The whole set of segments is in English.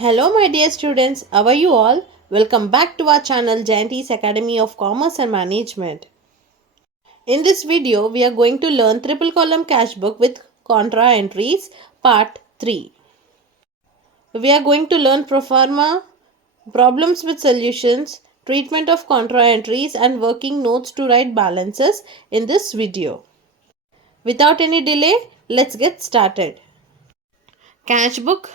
Hello, my dear students. How are you all? Welcome back to our channel Jayanti's Academy of Commerce and Management. In this video, we are going to learn triple column cash book with contra entries part 3. We are going to learn pro forma, problems with solutions, treatment of contra entries and working notes to write balances in this video. Without any delay, let's get started. Cash book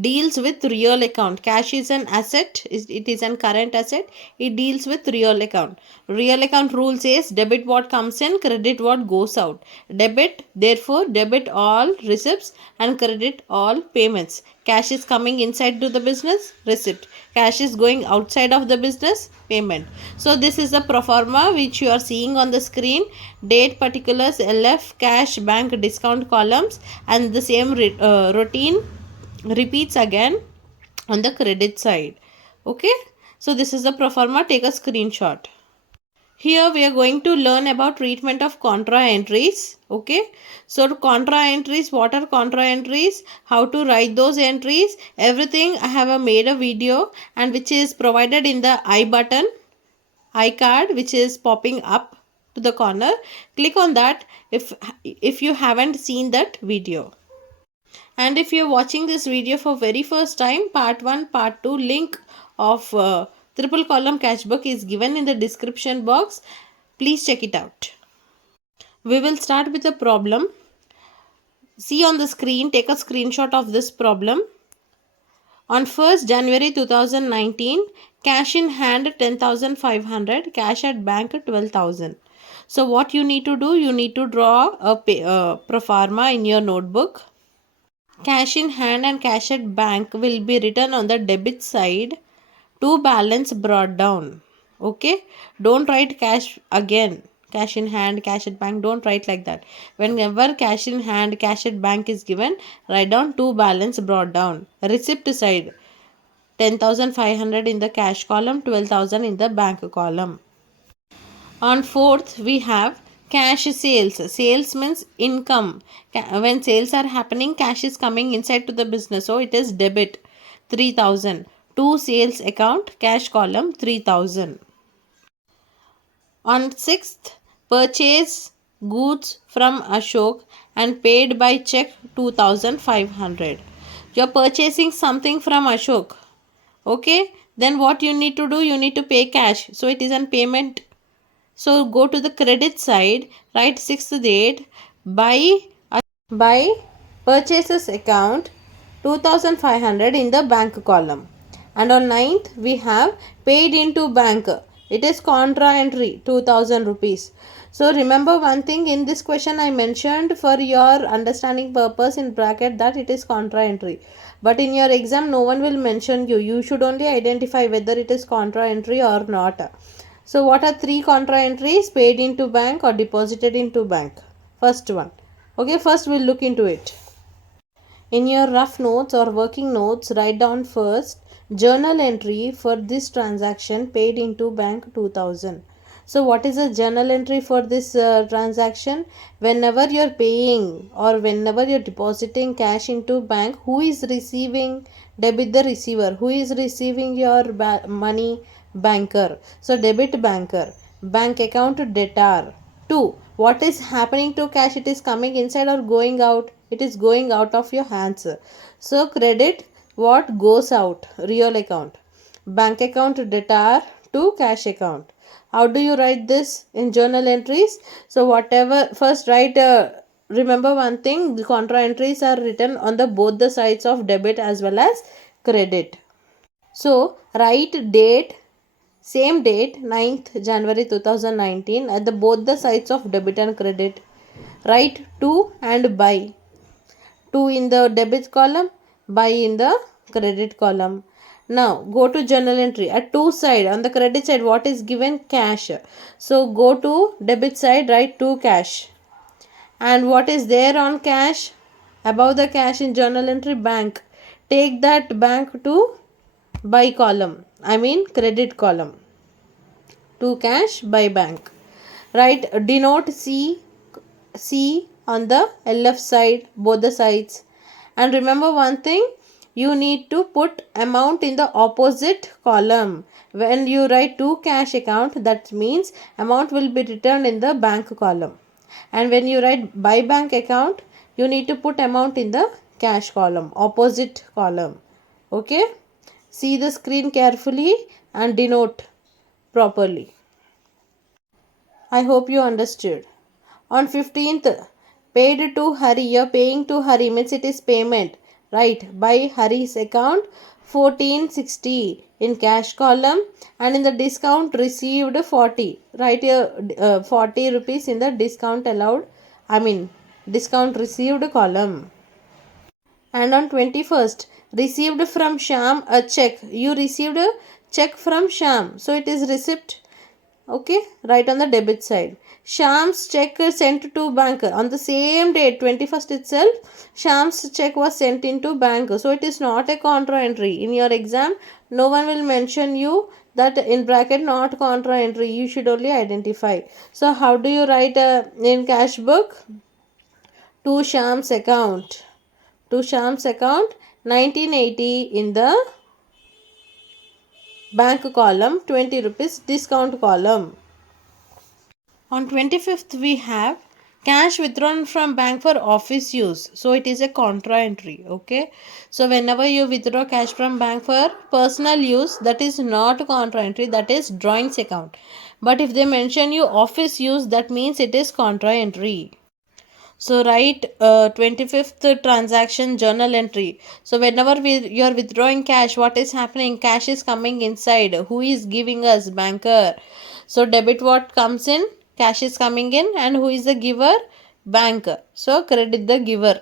deals with real account. Cash is an asset, it is an current asset. It deals with real account. Real account rule says debit what comes in, credit what goes out. Debit, therefore debit all receipts and credit all payments. Cash is coming inside to the business, receipt. Cash is going outside of the business, payment. So this is the pro forma which you are seeing on the screen. Date, particulars, LF, cash, bank, discount columns, and the same routine repeats again on the credit side. Okay, so this is the pro forma. Take a screenshot. Here we are going to learn about treatment of contra entries. Okay, so contra entries, what are contra entries, how to write those entries, everything I have made a video and which is provided in the I button, I card, which is popping up to the corner. Click on that if you haven't seen that video. And if you're watching this video for very first time, part 1, part 2 link of triple column cash book is given in the description box. Please check it out. We will start with a problem. See on the screen, take a screenshot of this problem. On 1st January 2019, cash in hand 10,500, cash at bank 12,000. So what you need to do, you need to draw a pro forma in your notebook. Cash in hand and cash at bank will be written on the debit side to balance brought down. Okay, don't write cash again. Cash in hand, cash at bank, don't write like that. Whenever cash in hand, cash at bank is given, write down to balance brought down. Receipt side 10,500 in the cash column, 12,000 in the bank column. On 4th, we have cash sales. Sales means income. When sales are happening, cash is coming inside to the business. So it is debit 3,000. To sales account, cash column 3,000. On 6th, purchase goods from Ashok and paid by check 2,500. You are purchasing something from Ashok. Okay, then what you need to do? You need to pay cash. So it is an payment. So go to the credit side, write 6th date, by purchases account 2,500 in the bank column. And on 9th we have paid into bank. It is contra entry 2,000 rupees. So remember one thing, in this question I mentioned for your understanding purpose in bracket that it is contra entry. But in your exam no one will mention you. You should only identify whether it is contra entry or not. So what are 3 contra entries? Paid into bank or deposited into bank. First one. Okay, first we'll look into it. In your rough notes or working notes, write down first journal entry for this transaction paid into bank 2,000. So what is a journal entry for this transaction? Whenever you're paying or whenever you're depositing cash into bank, who is receiving? Debit the receiver. Who is receiving your money? Banker. So debit banker. Bank account debtor. 2. What is happening to cash? It is coming inside or going out? It is going out of your hands. So credit what goes out? Real account. Bank account debtor to cash account. How do you write this in journal entries? So whatever, first write remember one thing, the contra entries are written on the both the sides of debit as well as credit. So write date, same date 9th January 2019 at the both the sides of debit and credit. Write to and by. To in the debit column, by in the credit column. Now go to journal entry. At two side, on the credit side what is given? Cash. So go to debit side, write to cash. And what is there on cash? Above the cash in journal entry, bank. Take that bank to by column. I mean credit column. To cash by bank. Write denote C on the LF side, both the sides. And remember one thing, you need to put amount in the opposite column. When you write to cash account, that means amount will be returned in the bank column. And when you write by bank account, you need to put amount in the cash column, opposite column. Okay? See the screen carefully and denote properly. I hope you understood. On 15th, paid to Hari. You're paying to Hari means it is payment, right? By Hari's account 1460 in cash column, and in the discount received 40. Write your 40 rupees in the discount allowed. I mean discount received column. And on 21st, received from Sham a check. You received a check from Sham, so it is receipt. Okay, right on the debit side. Sham's check is sent to bank on the same date, 21st itself. Sham's check was sent into bank, so it is not a contra entry. In your exam, no one will mention you that in bracket not contra entry. You should only identify. So how do you write in cash book? To Sham's account. To Sham's account 1980 in the bank column, 20 rupees discount column. On 25th we have cash withdrawn from bank for office use. So it is a contra entry. Okay. So whenever you withdraw cash from bank for personal use, that is not contra entry, that is drawings account. But if they mention you office use, that means it is contra entry. So write 25th transaction journal entry. So whenever you are withdrawing cash, what is happening? Cash is coming inside. Who is giving us? Banker. So debit what comes in? Cash is coming in, and who is the giver? Banker. So credit the giver.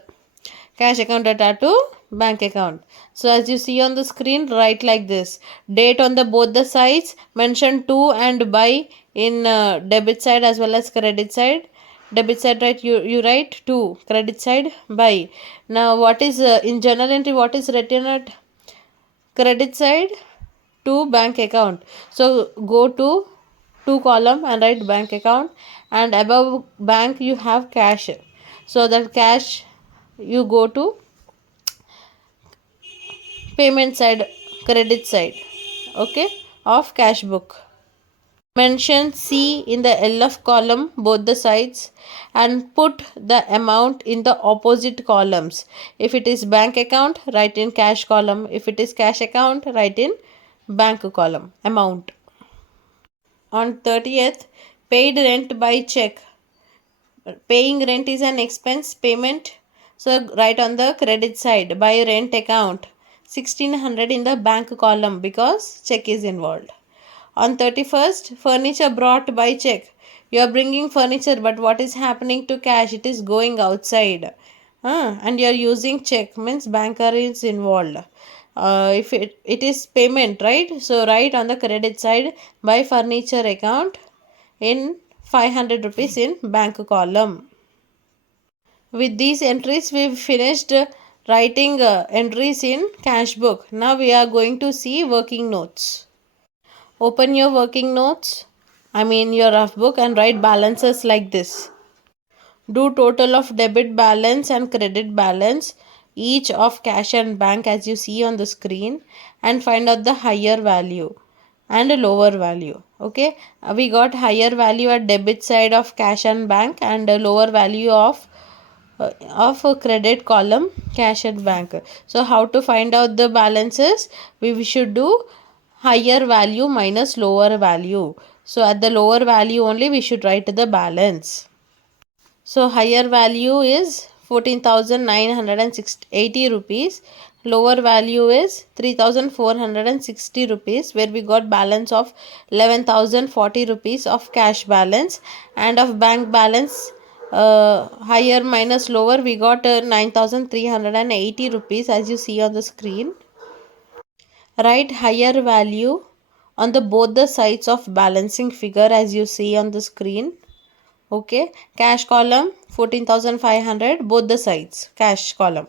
Cash account data to bank account. So as you see on the screen, write like this. Date on the both the sides. Mention to and by in debit side as well as credit side. Debit side, right, you write to, credit side by. Now what is in journal entry, what is written at credit side? To bank account. So go to column and write bank account, and above bank you have cash. So that cash you go to payment side, credit side, okay, of cash book. Mention C in the LF column both the sides, and put the amount in the opposite columns. If it is bank account, write in cash column. If it is cash account, write in bank column amount. On 30th, paid rent by check. Paying rent is an expense payment, so write on the credit side by rent account 1600 in the bank column because check is involved. On 31st, furniture brought by check. You are bringing furniture, but what is happening to cash? It is going outside. And you are using check, means banker is involved. If it is payment, right? So write on the credit side by furniture account in 500 rupees in bank column. With these entries, we've finished writing entries in cash book. Now we are going to see working notes. Open your working notes, your rough book, and write balances like this. Do total of debit balance and credit balance, each of cash and bank as you see on the screen, and find out the higher value and a lower value. Okay, we got higher value at debit side of cash and bank, and a lower value of a credit column cash and bank. So how to find out the balances? We should do higher value minus lower value. So at the lower value only we should write the balance. So higher value is 14,980 rupees. Lower value is 3,460 rupees, where we got balance of 11,040 rupees of cash balance, and of bank balance higher minus lower we got 9,380 rupees as you see on the screen. Write higher value on the both the sides of balancing figure as you see on the screen. Okay, cash column 14,500 both the sides, cash column.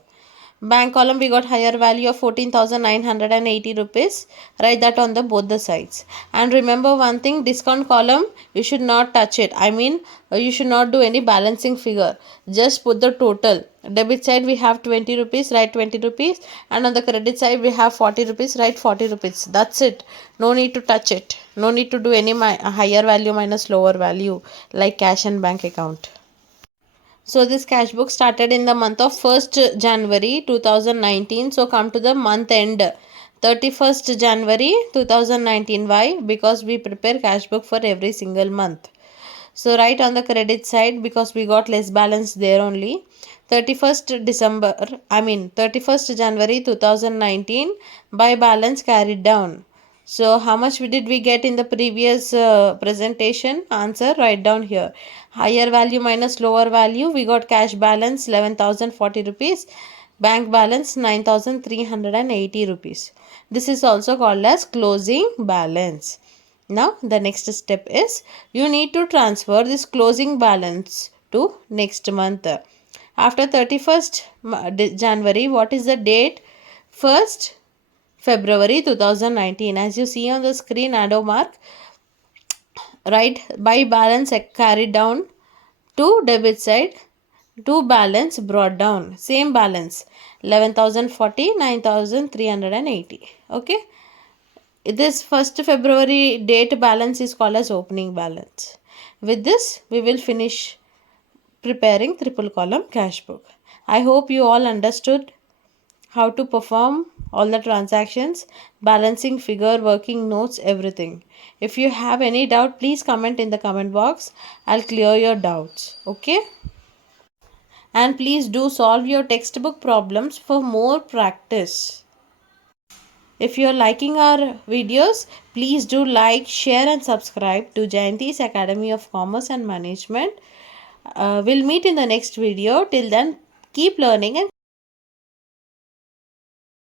Bank column, we got higher value of 14,980 rupees. Write that on the both the sides. And remember one thing, discount column, you should not touch it. I mean, you should not do any balancing figure. Just put the total. Debit side we have 20 rupees, write 20 rupees. And on the credit side we have 40 rupees, write 40 rupees. That's it. No need to touch it. No need to do any higher value minus lower value like cash and bank account. So this cash book started in the month of 1st January 2019. So come to the month end 31st January 2019. Why? Because we prepare cash book for every single month. So write on the credit side because we got less balance there only. 31st January 2019 by balance carried down. So how much did we get in the previous presentation? Answer write down here. Higher value minus lower value, we got cash balance 11,040 rupees, bank balance 9,380 rupees. This is also called as closing balance. Now the next step is you need to transfer this closing balance to next month. After 31st January, what is the date? 1st February 2019. As you see on the screen, arrow mark, right, by balance carried down to debit side, to balance brought down, same balance 11,040, 9,380. Okay, this 1st February date balance is called as opening balance. With this we will finish preparing triple column cash book. I hope you all understood how to perform all the transactions, balancing figure, working notes, everything. If you have any doubt, please comment in the comment box. I'll clear your doubts. Okay? And please do solve your textbook problems for more practice. If you are liking our videos, please do like, share and subscribe to Jayanti's Academy of Commerce and Management. We'll meet in the next video. Till then, keep learning and